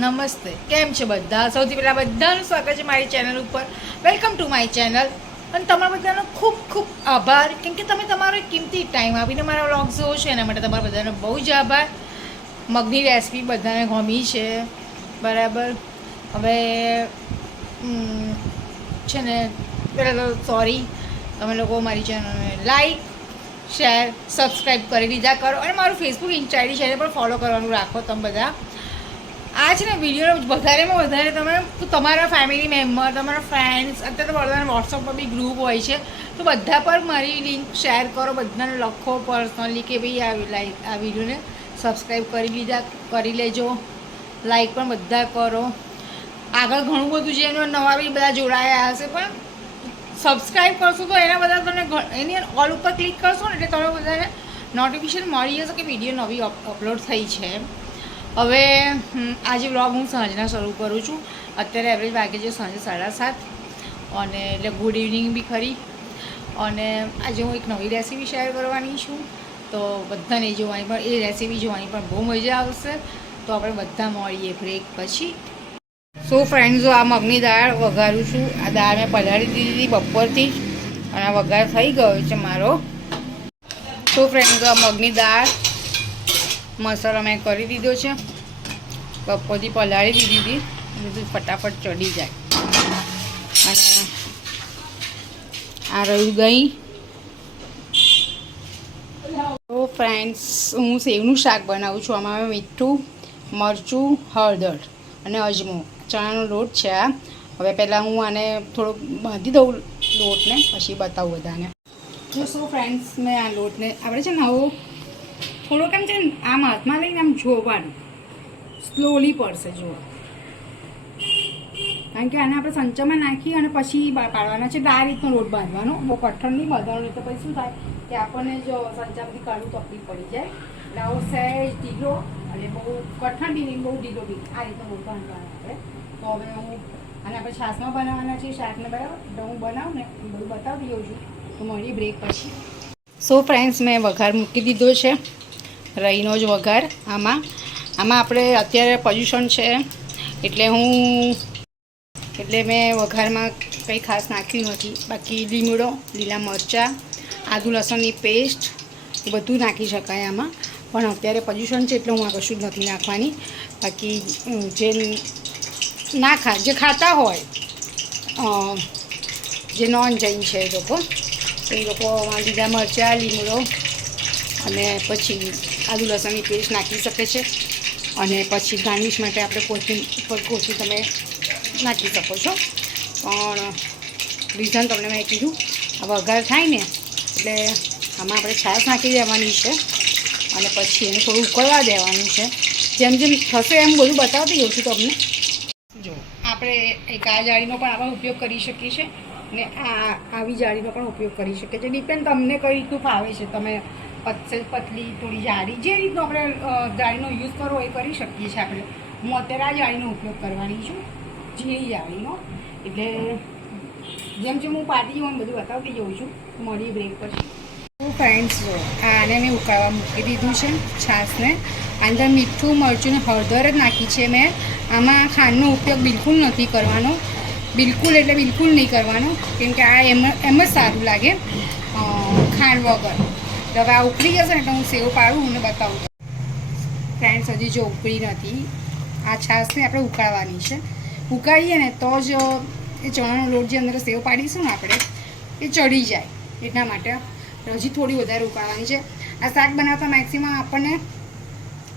નમસ્તે, કેમ છે બધા? સૌથી પહેલાં બધાનું સ્વાગત છે મારી ચેનલ ઉપર. Welcome to my channel. અને તમારા બધાનો ખૂબ ખૂબ આભાર, કેમ કે તમે તમારો કિંમતી ટાઈમ આપીને મારા વ્લોગ્સ જોવો છો, એના માટે તમારા બધાનો બહુ જ આભાર. મગની રેસીપી બધાને ગમી છે, બરાબર. હવે છે ને, પહેલાં તો સોરી, તમે લોકો મારી ચેનલને લાઈક, શેર, સબસ્ક્રાઈબ કરી દીધા કરો, અને મારું ફેસબુક ઇન્સ્ટાડી છે એને પણ ફોલો કરવાનું રાખો તમે બધા. આ છે ને વિડીયો વધારેમાં વધારે તમે તમારા ફેમિલી મેમ્બર, તમારા ફ્રેન્ડ્સ, અત્યારે તો બધાને વોટ્સઅપ પર બી ગ્રુપ હોય છે, તો બધા પર મારી લિંક શેર કરો, બધાને લખો પર્સનલી કે ભાઈ આ વિડીયોને સબસ્ક્રાઈબ કરી લેજો, લાઈક પણ બધા કરો. આગળ ઘણું બધું છે એનું નવા બી બધા જોડાયા હશે, પણ સબસ્ક્રાઈબ કરશો તો એના બધા તમને એની ઓલ ઉપર ક્લિક કરશો ને એટલે તમે બધાને નોટિફિકેશન મળી જશે કે વિડીયો નવી અપલોડ થઈ છે. હવે આજે વ્લોગ હું સાંજના શરૂ કરું છું. અત્યારે એવરેજ વાગે છે સાંજે 7:30, અને એટલે ગુડ ઇવનિંગ બી ખરી. અને આજે હું એક નવી રેસીપી શેર કરવાની છું, તો બધાને જોવાની પણ એ રેસીપી જોવાની પણ બહુ મજા આવશે. તો આપણે બધા મળીએ બ્રેક પછી. સો ફ્રેન્ડ્સ, આ મગની દાળ વઘારું છું. આ દાળ મેં પલાળી દીધી બપોરથી જ, અને આ વઘાર થઈ ગયો છે મારો. સો ફ્રેન્ડ્સ, આ મગની દાળ મસાલો મેં કરી દીધો છે, બપોરથી પલાળી દીધી હતી, બધું ફટાફટ ચડી જાય. અને આ રહ્યું દહીં. તો ફ્રેન્ડ્સ, હું સેવનું શાક બનાવું છું. આમાં મીઠું, મરચું, હળદર અને અજમો, ચણાનો લોટ છે આ. હવે પહેલાં હું આને થોડોક બાંધી દઉં લોટને, પછી બતાવું બધાને. તો સો ફ્રેન્ડ્સ, મેં આ લોટને આપણે છે ને આવું થોડોક એમ છે ને આમ હાથમાં લઈને આમ જોવાનું, સ્લોલી પડશે જોવા, કારણ કે આને આપણે સંચામાં નાખી અને પછી પાડવાના છે. આ રીતનો લોટ બાંધવાનો, બહુ કઠણ નહીં બાંધવાનો, નહીં તો પછી શું થાય કે આપણને જો સંચામાંથી કાઢવું તકલીફ પડી જાય. એટલે આવો સહેજ ઢીલો, અને બહુ કઠણ બી નહીં, બહુ ઢીલો બી, આ રીતનો લોટ બાંધવાનો આપણે. તો હવે હું અને આપણે છાશમાં બનાવવાના છે શાકને, બરાબર. તો હું બનાવું ને એ બધું બતાવી દઉં છું, તો મળીએ બ્રેક પછી. સો ફ્રેન્ડ્સ, મેં વઘાર મૂકી દીધો છે, રહીનો જ વઘાર. આમાં આપણે અત્યારે પોલ્યુશન છે એટલે મેં વઘારમાં કંઈ ખાસ નાખ્યું નથી. બાકી લીમડો, લીલા મરચાં, આદુ લસણની પેસ્ટ એ બધું નાખી શકાય આમાં, પણ અત્યારે પોલ્યુશન છે એટલે હું આ કશું જ નથી નાખવાની. બાકી જે ખાતા હોય, જે નોન જૈન છે એ લોકો લીલા મરચાં, લીમડો અને પછી આદુ લસણની પેસ્ટ નાખી શકે છે. અને પછી ગાર્નિશ માટે આપણે કોથમીર તમે નાખી શકો છો. પણ રીઝન તમને મેં કીધું, આ વઘાર થાય ને એટલે આમાં આપણે છાશ નાખી દેવાની છે, અને પછી એને થોડું ઉકળવા દેવાનું છે. જેમ જેમ થશે એમ બધું બતાવતી જઉં છું તમને. જો આપણે એક આ જાળીનો પણ આમાં ઉપયોગ કરી શકીએ છીએ, ને આવી જાળીનો પણ ઉપયોગ કરી શકીએ છીએ. ડિપેન્ડ તમને કઈ રીતનું ફાવે છે. તમે પતલી, થોડી જાડી, જે રીતનો આપણે જાળીનો યુઝ કરવો એ કરી શકીએ છીએ આપણે. હું અત્યારે આ જાળીનો ઉપયોગ કરવાની છું, ઝીણી જાળીનો. એટલે જેમ હું પાટી હું બધું બતાવતી જઉં છું. મળી બ્રેક પછી. ફ્રેન્ડ્સ, જો આને મેં ઉકાળવા મૂકી દીધું છે છાશને. અંદર મીઠું, મરચું ને હળદર જ નાખી છે મેં. આમાં ખાંડનો ઉપયોગ બિલકુલ નથી કરવાનો, બિલકુલ નહીં કરવાનો, કેમ કે આ એમ જ સારું લાગે ખાંડ વગર. તો હવે આ ઉકળી જશે ને તો હું સેવ પાડું અને બતાવું. ફ્રેન્ડ્સ, હજી જો ઉકળી નથી. આ છાશને આપણે ઉકાળવાની છે. ઉકાળીએ ને તો જ એ ચણાનો લોટ જે અંદર સેવ પાડીશું ને આપણે, એ ચડી જાય. એટલા માટે હજી થોડી વધારે ઉકાળવાની છે. આ શાક બનાવતા મેક્સિમમ આપણને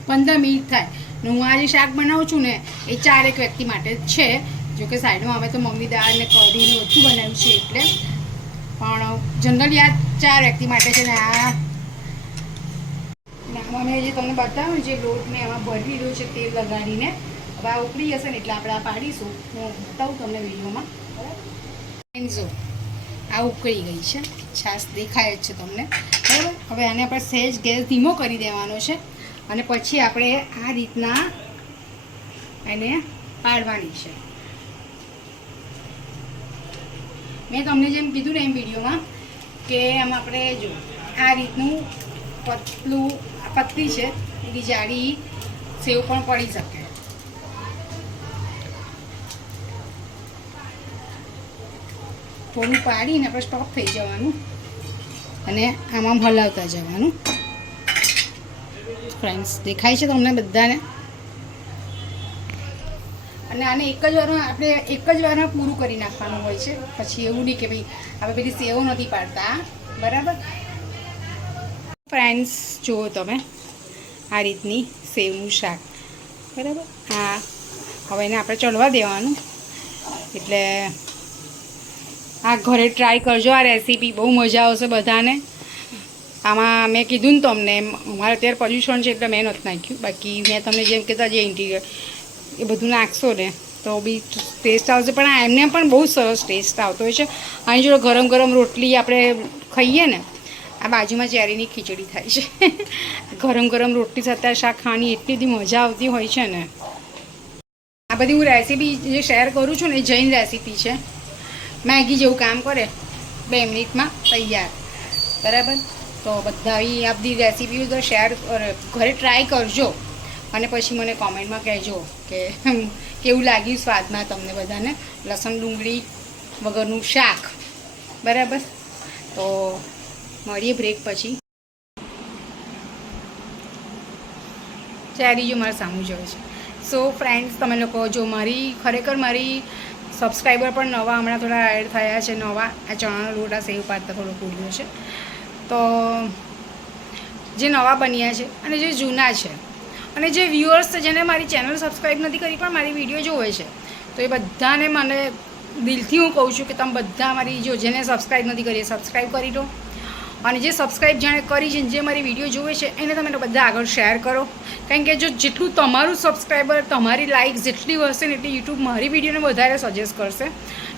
15 મિનિટ થાય. ને હું આ જે શાક બનાવું છું ને એ 4 વ્યક્તિ માટે જ છે. જોકે સાઈડમાં અમે તો મમ્મી દાળ ને કઢીને બધું બનાવ્યું છે એટલે, પણ જનરલી આ 4 વ્યક્તિ માટે છે. ને આમાં મેં જે તમને બતાવ્યું જે લોટ મેં એમાં ભરી દીધો છે તેલ લગાડીને. હવે આ ઉકળી જશે ને એટલે આપણે આ પાડીશું. હું બતાવું તમને વિડીયોમાં, બરાબર. જો આ ઉકળી ગઈ છે, છાશ દેખાય જ છે તમને, બરાબર. હવે આને આપણે સહેજ ગેસ ધીમો કરી દેવાનો છે, અને પછી આપણે આ રીતના એને પાડવાની છે. મેં તમને જેમ કીધું ને એમ વિડીયોમાં કે આમાં આપણે જો આ રીતનું પતલી છે, એની જાડી સેવ પણ પડી શકે. થોડું પાડીને આપણે સ્ટોપ થઈ જવાનું અને આમાં હલાવતા જવાનું. ફ્રેન્ડ્સ દેખાય છે તમને બધાને? અને આને એક જ વારમાં પૂરું કરી નાખવાનું હોય છે. પછી એવું નહીં કે ભાઈ આપણે પેલી સેવ નથી પાડતા, બરાબર? ફ્રેન્ડ્સ જુઓ તમે આ રીતની સેવનું શાક, બરાબર? હા, હવે એને આપણે ચડવા દેવાનું. એટલે આ ઘરે ટ્રાય કરજો આ રેસીપી, બહુ મજા આવશે બધાને. આમાં મેં કીધું ને તમને, મારે અત્યારે પોલ્યુશન છે એટલે મેં નથી નાખ્યું. બાકી મેં તમને જેમ કહેતા જે ઇન્ટિરિયર એ બધું નાખશો ને તો બી ટેસ્ટ આવશે. પણ આ એમને પણ બહુ સરસ ટેસ્ટ આવતો હોય છે. આની જોડે ગરમ ગરમ રોટલી આપણે ખાઈએ ને, આ બાજુમાં ચેરીની ખીચડી થાય છે. ગરમ ગરમ રોટલી સાથે શાક ખાવાની એટલી બધી મજા આવતી હોય છે ને. આ બધી હું રેસીપી જે શેર કરું છું ને એ જૈન રેસીપી છે. મેગી જેવું કામ કરે, 2 મિનિટમાં તૈયાર, બરાબર? તો બધા આ બધી રેસીપીઓ તો શેર ઘરે ટ્રાય કરજો અને પછી મને કોમેન્ટમાં કહેજો કે કેવું લાગ્યું સ્વાદમાં તમને બધાને લસણ ડુંગળી વગરનું શાક, બરાબર? તો મળીએ બ્રેક પછી. ચેરી જો મારા સામું જોવે છે. સો ફ્રેન્ડ્સ, તમે લોકો જો ખરેખર મારી સબસ્ક્રાઈબર પણ નવા હમણાં થોડા એડ થયા છે. નવા આ ચણાનો લોટ આ સેવ પાડતા થોડો ભૂલ્યો છે. તો જે નવા બન્યા છે અને જે જૂના છે અને જે વ્યુઅર્સ છે જેને મારી ચેનલ સબસ્ક્રાઈબ નથી કરી પણ મારી વિડીયો જોવે છે, તો એ બધાને મને દિલથી હું કહું છું કે તમે બધા મારી જેને સબસ્ક્રાઈબ નથી કરી એ સબસ્ક્રાઈબ કરી દો. અને જે સબસ્ક્રાઈબ જેણે કરી છે, જે મારી વિડીયો જોવે છે, એને તમે બધા આગળ શેર કરો. કારણ કે જો જેટલું તમારું સબસ્ક્રાઈબર, તમારી લાઇક જેટલી હશે ને એટલી યુટ્યુબ મારી વિડીયોને વધારે સજેસ્ટ કરશે.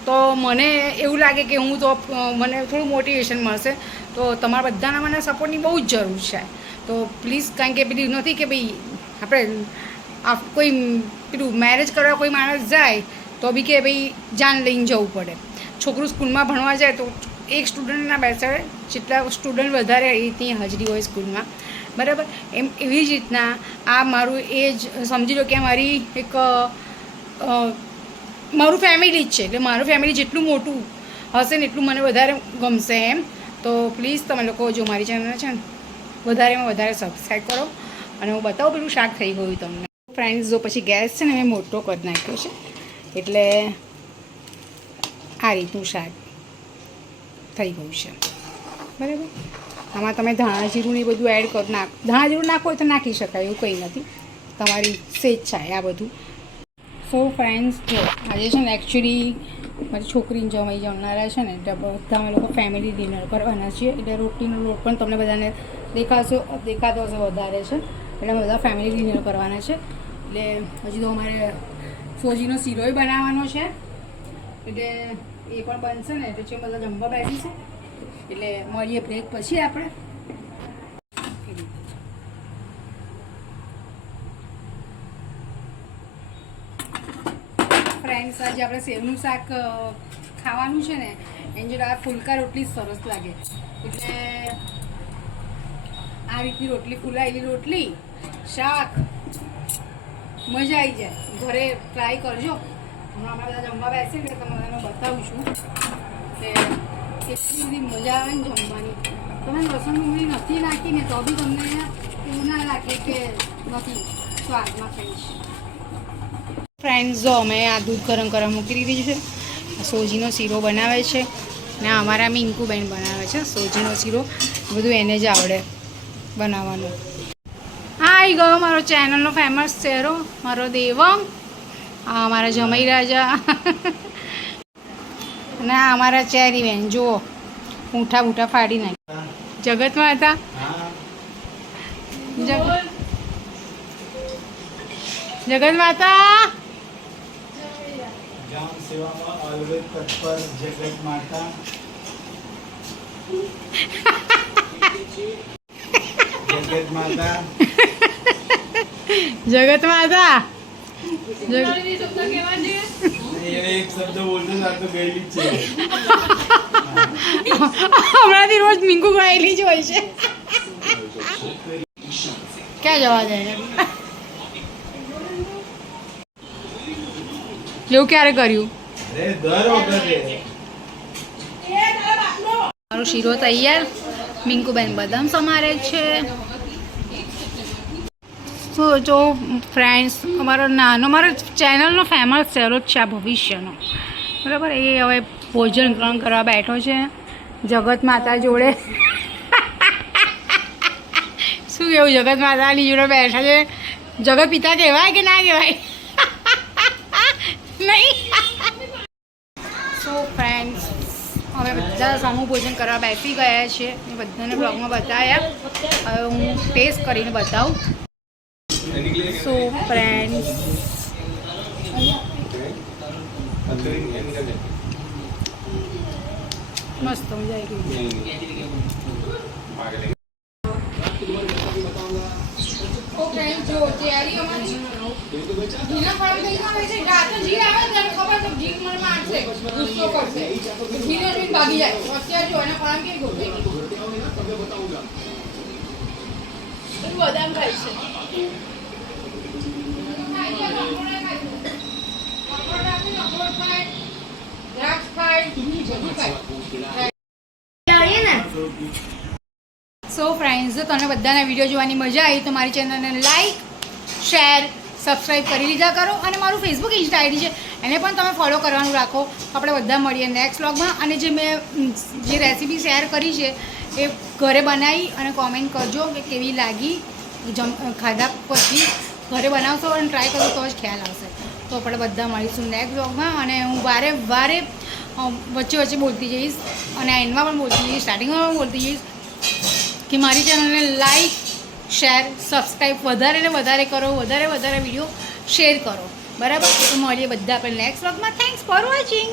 તો મને એવું લાગે કે હું તો મને થોડું મોટિવેશન મળશે. તો તમારા બધાના મને સપોર્ટની બહુ જ જરૂર છે. તો પ્લીઝ, કારણ કે પેલી નથી કે ભાઈ આપણે કોઈ પેલું મેરેજ કરવા કોઈ માણસ જાય તો બી કે ભાઈ જાન લઈને જવું પડે. છોકરું સ્કૂલમાં ભણવા જાય તો એક સ્ટુડન્ટ ના બેસાડે, જેટલા સ્ટુડન્ટ વધારે એની હાજરી હોય સ્કૂલમાં, બરાબર? એવી જ રીતના આ મારું એ જ સમજી લો કે મારી એક મારું ફેમિલી જ છે. એટલે મારું ફેમિલી જેટલું મોટું હશે ને એટલું મને વધારે ગમશે એમ. તો પ્લીઝ તમે લોકો જો મારી ચેનલ છે ને વધારેમાં વધારે સબસ્ક્રાઈબ કરો. અને હું બતાવું પેલું શાક થઈ ગયું તમને. ફ્રેન્ડ્સ જો પછી ગેસ છે ને મેં મોટો કરી નાખ્યો છે, એટલે આ રીતનું શાક થઈ ગયું છે, બરાબર? આમાં તમે ધાણા જીરું ને એ બધું એડ કરો. ધાણા જીરું નાખો હોય તો નાખી શકાય, એવું કંઈ નથી, તમારી સ્વેચ્છા આ બધું. સો ફ્રેન્ડ્સ જો આજે છે ને એકચ્યુઅલી મારી છોકરીને જમાઈ જમનારા છે ને એટલે બધા અમે લોકો ફેમિલી ડિનર કરવાના છીએ. એટલે રોટીનો લોટ પણ તમને બધાને દેખાતો હશે વધારે છે. એટલે અમે બધા ફેમિલી ડિનર કરવાના છે. એટલે હજી તો અમારે સોજીનો શીરોય બનાવવાનો છે, એટલે એ પણ બનશે ને એટલે છે બધા જમવા બેસી છે. એટલે મળીએ બ્રેક પછી આપણે. ફ્રેન્ડ્સ, આજે આપણે સેવનું શાક ખાવાનું છે ને એની જોડે આ ફુલકા રોટલી સરસ લાગે. એટલે આ રીતની રોટલી, ફુલાયેલી રોટલી, શાક, મજા આવી જાય. ઘરે ટ્રાય કરજો. હમણાં અમે બધા જમવા બેસીએ ને તમને બધાને બતાવું છું કે કેટલી બધી મજા આવે ને જમવાની. તમે લસણ ડુંગળી નથી નાખીને તો બી તમને એવું ના લાગે કે નથી સ્વાદમાં કહીશ. ફ્રેન્ડ્સ જો અમે આ દૂધ ગરમ કરવા મૂકી દીધી છે. સોજીનો શીરો બનાવે છે ને અમારા મિંકુબેન બનાવે છે સોજીનો શીરો. બધું એને જ આવડે બનાવવાનું. આવી ગયો મારો ચેનલનો ફેમસ ચહેરો, મારો દેવમ. આ અમારા જમાઈ રાજા અને આ અમારા ચેરી બેન. જુઓ ઊંઠા બૂઠા ફાડી નાખ્યા. જગતમાં હતા જગત માતા. સેવામાં ઓલવેઝ તત્પર જગત માતા. જગત માતા. જગત માતા. એક શબ્દ બોલતો તો ગયેલી છે. હમણાંથી રોજ મીંગુ ગયેલી જ હોય છે. ક્યાં જવા જાય? એવું ક્યારે કર્યું? અરે દર વખતે શીરો તૈયાર. મિંકુબેન બદામ સમારે છે. તો જો ફ્રેન્ડ્સ, અમારો ચેનલનો ફેમસ ચહેરો જ છે આ ભવિષ્યનો, બરાબર. એ હવે ભોજન ગ્રહણ કરવા બેઠો છે જગત માતા જોડે. શું કેવું, જગત માતાની જોડે બેઠા છે. જગત પિતા કહેવાય કે ના કહેવાય? નહીં. સો ફ્રેન્ડ્સ, હવે બધા સમૂહ ભોજન કરવા બેસી ગયા છે. મેં બધાને બ્લોગમાં બતાવ્યા. હવે હું ટેસ્ટ કરીને બતાવું. સો ફ્રેન્ડ્સ, મસ્ત મજા આવી ગઈ. જો તૈયારી અમારી ઘીના ફળ થઈ ગયો છે. રાતે જી આવે ત્યારે ખબર તો જી મને મારશે, ગુસ્સો કરશે. ઘીને જોઈને ભાગી જાય. અત્યારે જો એના ફળ કેવી ગોઠવી બદામ ખાય છે. સો ફ્રેન્ડ્સ, જો તમને બધાના વિડીયો જોવાની મજા આવી તો મારી ચેનલને લાઈક, શેર, સબસ્ક્રાઈબ કરી લીધા કરો. અને મારું ફેસબુક ઇન્સ્ટા આઈડી છે એને પણ તમે ફોલો કરવાનું રાખો. આપણે બધા મળીએ નેક્સ્ટ વ્લોગમાં. અને જે મેં જે રેસીપી શેર કરી છે એ ઘરે બનાવી અને કોમેન્ટ કરજો કે કેવી લાગી. ખાધા પછી ઘરે બનાવશો અને ટ્રાય કરો તો જ ખ્યાલ આવશે. તો આપણે બધા મળીશું નેક્સ્ટ વ્લોગમાં. અને હું વારે વચ્ચે વચ્ચે બોલતી જઈશ અને એન્ડમાં પણ બોલતી જઈશ, સ્ટાર્ટિંગમાં પણ બોલતી જઈશ કે મારી ચેનલને લાઈક, શેર, સબસ્ક્રાઈબ વધારે ને વધારે કરો. વધારે વિડીયો શેર કરો, બરાબર. તો મળીએ બધા આપણે નેક્સ્ટ વ્લોગમાં. Thanks for watching.